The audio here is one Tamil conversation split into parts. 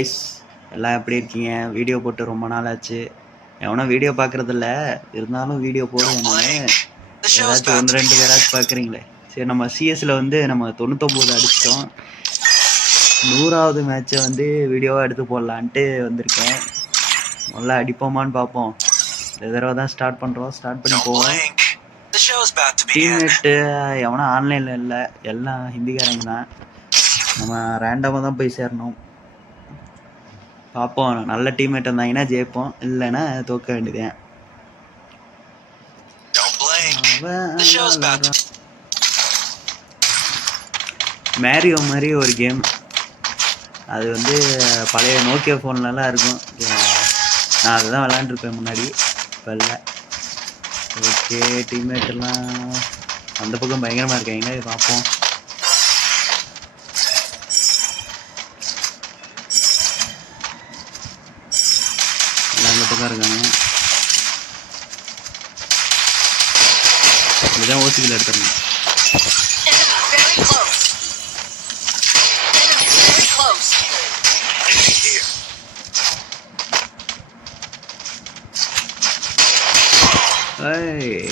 கைஸ் எல்லாம் எப்படி இருக்கீங்க? வீடியோ போட்டு ரொம்ப நாள் ஆச்சு. எவனும் வீடியோ பார்க்குறதில்ல, இருந்தாலும் வீடியோ போடுவேன் நான். ஏதாச்சும் 1-2 பேராச்சும் பார்க்குறீங்களே. சரி, நம்ம சிஎஸ்ல வந்து நம்ம 99 அடிச்சிட்டோம். 100வது மேட்சை வந்து வீடியோவாக எடுத்து போடலான்ட்டு வந்திருக்கேன். நல்லா அடிப்போமான்னு பார்ப்போம். இந்த தடவை தான் ஸ்டார்ட் பண்ணுறோம். ஸ்டார்ட் பண்ணி போவோம். டீம்மேட்டு எவனா ஆன்லைனில் இல்லை, எல்லாம் ஹிந்திக்காரங்க தான். நம்ம ரேண்டமாக தான் போய் சேரணும். பார்ப்போம். நல்ல டீம்மேட் இருந்தாங்கன்னா ஜெயிப்போம், இல்லைன்னா தோக்க வேண்டியதேன். மேரியோ மாதிரி ஒரு கேம், அது வந்து பழைய நோக்கியா ஃபோன்லலாம் இருக்கும். நான் அதுதான் விளாண்டுருப்பேன் முன்னாடி, இப்போ இல்லை. ஓகே, டீம்மேட் எல்லாம் அந்த பக்கம் பயங்கரமாக இருக்காங்க. பார்ப்போம். எல்லாம் அந்த பக்கம் இருக்காங்க. இதுதான் ஓசிக்கில் எடுத்துடணும்.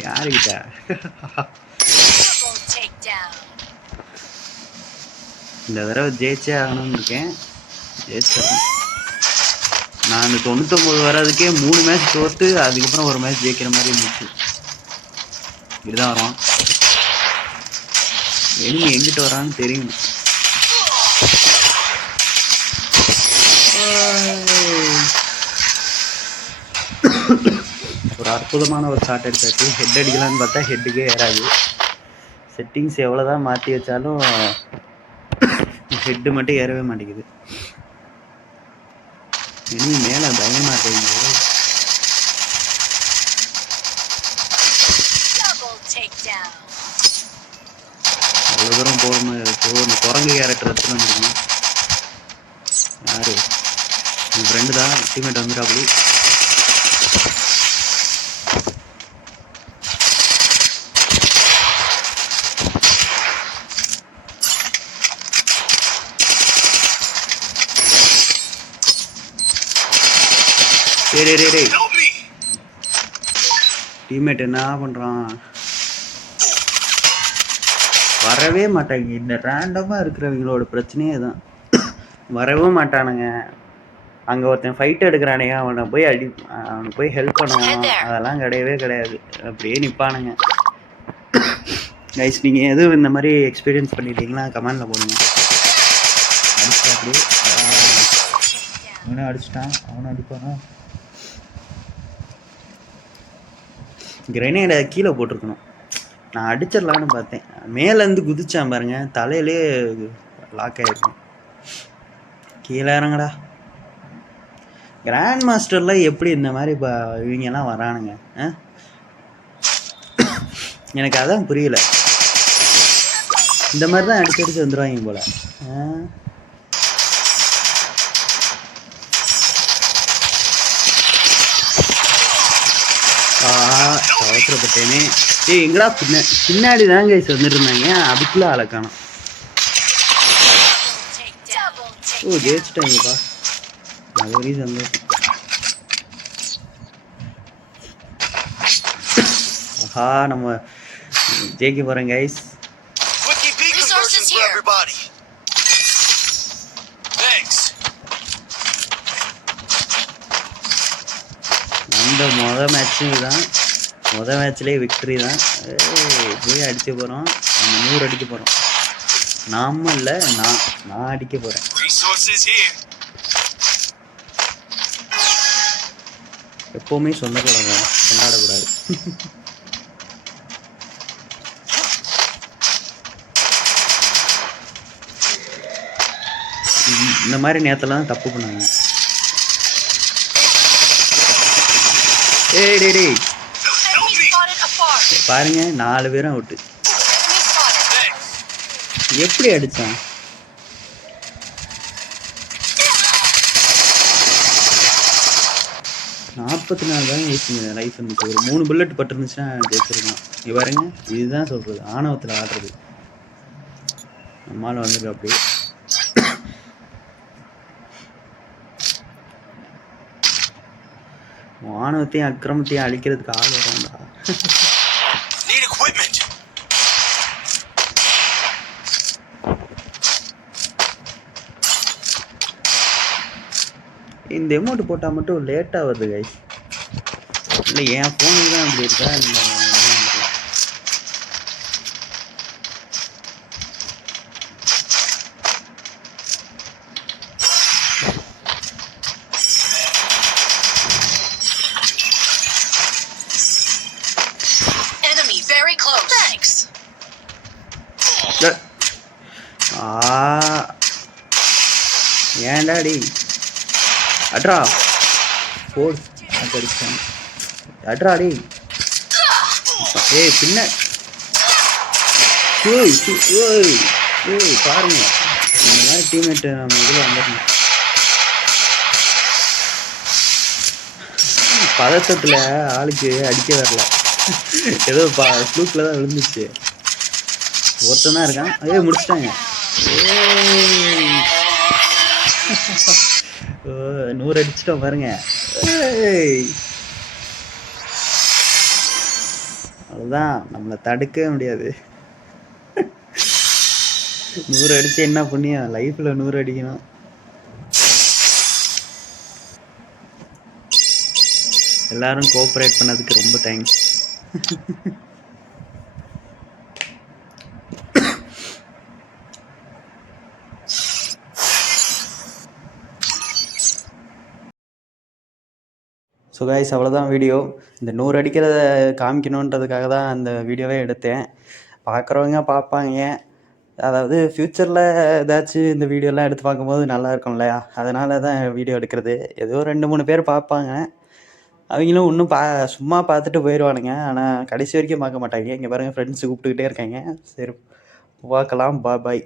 யாருக்கிட்ட இந்த தடவை ஜெயிச்சே ஆகணும்னு இருக்கேன். ஜெயிச்சிடணும். நான் அந்த 99 வர்றதுக்கே 3 மேட்ச் தோற்று அதுக்கப்புறம் ஒரு மேட்ச் ஜெயிக்கிற மாதிரி இருந்துச்சு. இப்படிதான் வரும். எனிமி எங்கிட்ட வரான்னு தெரியும். ஒரு அற்புதமான ஒரு ஷாட் எடுத்தாச்சு. ஹெட் அடிக்கலான்னு பார்த்தா ஹெட்டுக்கே ஏறாது. செட்டிங்ஸ் எவ்வளோதான் மாற்றி வச்சாலும் ஹெட்டு மட்டும் ஏறவே மாட்டேங்குது. இனி மேலே பயமாக இருக்குது. அவ்வளோ தூரம் போகணும். குரங்கு கேரக்டர் எடுத்துட்டு வந்துருக்கணும். யாரு? என் ஃப்ரெண்டு தான். டீம்மேட் வந்துடாப்படி. டேய் டீம்மேட் என்ன பண்ணுறான்? வரவே மாட்டாங்க. இந்த ரேண்டமாக இருக்கிறவங்களோட பிரச்சனையே தான். வரவே மாட்டானுங்க. அங்கே ஒருத்தன் ஃபைட் எடுக்கிறானே, அவனுக்கு போய் ஹெல்ப் பண்ணுவான். அதெல்லாம் கிடையவே கிடையாது. அப்படியே நிற்பானுங்க. கைஸ், நீங்கள் எதுவும் இந்த மாதிரி எக்ஸ்பீரியன்ஸ் பண்ணிட்டீங்கன்னா கமெண்டில் போடுங்க. அடிச்சிட்டா அப்படியே. அவனை அடிச்சிட்டான். அவனை அடிப்பானா? கிரெனேடை கீழே போட்டிருக்கணும். நான் அடிச்சிடலான்னு பார்த்தேன். மேலேருந்து குதிச்சான் பாருங்க, தலையிலே லாக் ஆகிருக்கும். கீழே இறங்கடா. கிராண்ட் மாஸ்டரில் எப்படி இந்த மாதிரி இப்போ இவங்கெல்லாம் வரானுங்க? எனக்கு அதான் புரியல. இந்த மாதிரி தான் அடிச்சு வந்துடுவாங்க போல. அவசரப்பட்டேனே. எங்கடா பின்னாடி தான் கைஸ் வந்துட்டு இருந்தாங்க. அதுக்குள்ள ஆளை காணோம். ஓ, ஜெயிச்சிட்டாங்கப்பா. அது வரையும் சந்தோஷம். ஆஹா, நம்ம ஜெயிக்க போறோம் கைஸ். அந்த மொதல் மேட்ச்லேயே விக்டரி தான். போய் அடிக்க போகிறோம். நம்ம 100 அடிக்க போகிறோம். நாம இல்லை, நான் அடிக்க போகிறேன். எப்போவுமே கொண்டாடக்கூடாது. இந்த மாதிரி நேரத்தில் தப்பு பண்ணுவாங்க. டேய் பாருங்க, 4 பேரும் அவுட்டு. எப்படி அடிச்சான்? நாற்பத்தி 4 தான் லைஃப் இருந்துச்சு. ஒரு 3 புல்லட் பட்டு இருந்துச்சுன்னா ஜெயிச்சிருக்கலாம். பாருங்க, இதுதான் சொல்றது, ஆணவத்தில் ஆடுறது. நம்மளால வந்துருக்கு அப்படியே. வானவத்தையும் அக்கிரமத்தையும் அழிக்கிறதுக்கு ஆள் வரும்டா. இந்த எமௌண்ட் போட்டால் மட்டும் லேட்டாக வருது கைஸ். இல்லை என் ஃபோனுக்கு தான் அப்படி இருக்கா இல்லை? ஏன்டாடி அட்ரா ஃபோர்ஸ் அடிச்சான். அட்ராடி ஏய் பின்ன பாருங்க இந்த மாதிரி டீம்மேட்டு நம்ம இதில் வந்துடணும். பதட்டத்தில் ஆளுக்கு அடிக்க வரல, ஏதோ ஃப்ளூக்கில் தான் விழுந்துச்சு. ஒருத்தன் தான் இருக்கான். அதே முடிச்சிட்டாங்க. 100 அடிச்சிட்டோம் பாருங்க. அதுதான் நம்மளை தடுக்கவே முடியாது. 100 அடிச்சு என்ன புண்ணியம், லைஃப்ல 100 அடிக்கணும். எல்லாரும் கோஆப்ரேட் பண்ணதுக்கு ரொம்ப தேங்க்ஸ். ஸோ கைஸ் அவ்வளோதான் வீடியோ. இந்த 100 அடிக்கிறத காமிக்கணுன்றதுக்காக தான் அந்த வீடியோவே எடுத்தேன். பார்க்குறவங்க பார்ப்பாங்க. அதாவது ஃப்யூச்சரில் ஏதாச்சும் இந்த வீடியோலாம் எடுத்து பார்க்கும்போது நல்லா இருக்கும் இல்லையா, அதனால தான் வீடியோ எடுக்கிறது. ஏதோ 2-3 பேர் பார்ப்பாங்க. அவங்களும் இன்னும் சும்மா பார்த்துட்டு போயிடுவானுங்க. ஆனால் கடைசி வரைக்கும் பார்க்க மாட்டாங்க. இங்கே பாருங்கள் ஃப்ரெண்ட்ஸ் கூப்பிட்டுக்கிட்டே இருக்காங்க. சரி பார்க்கலாம். பாய்.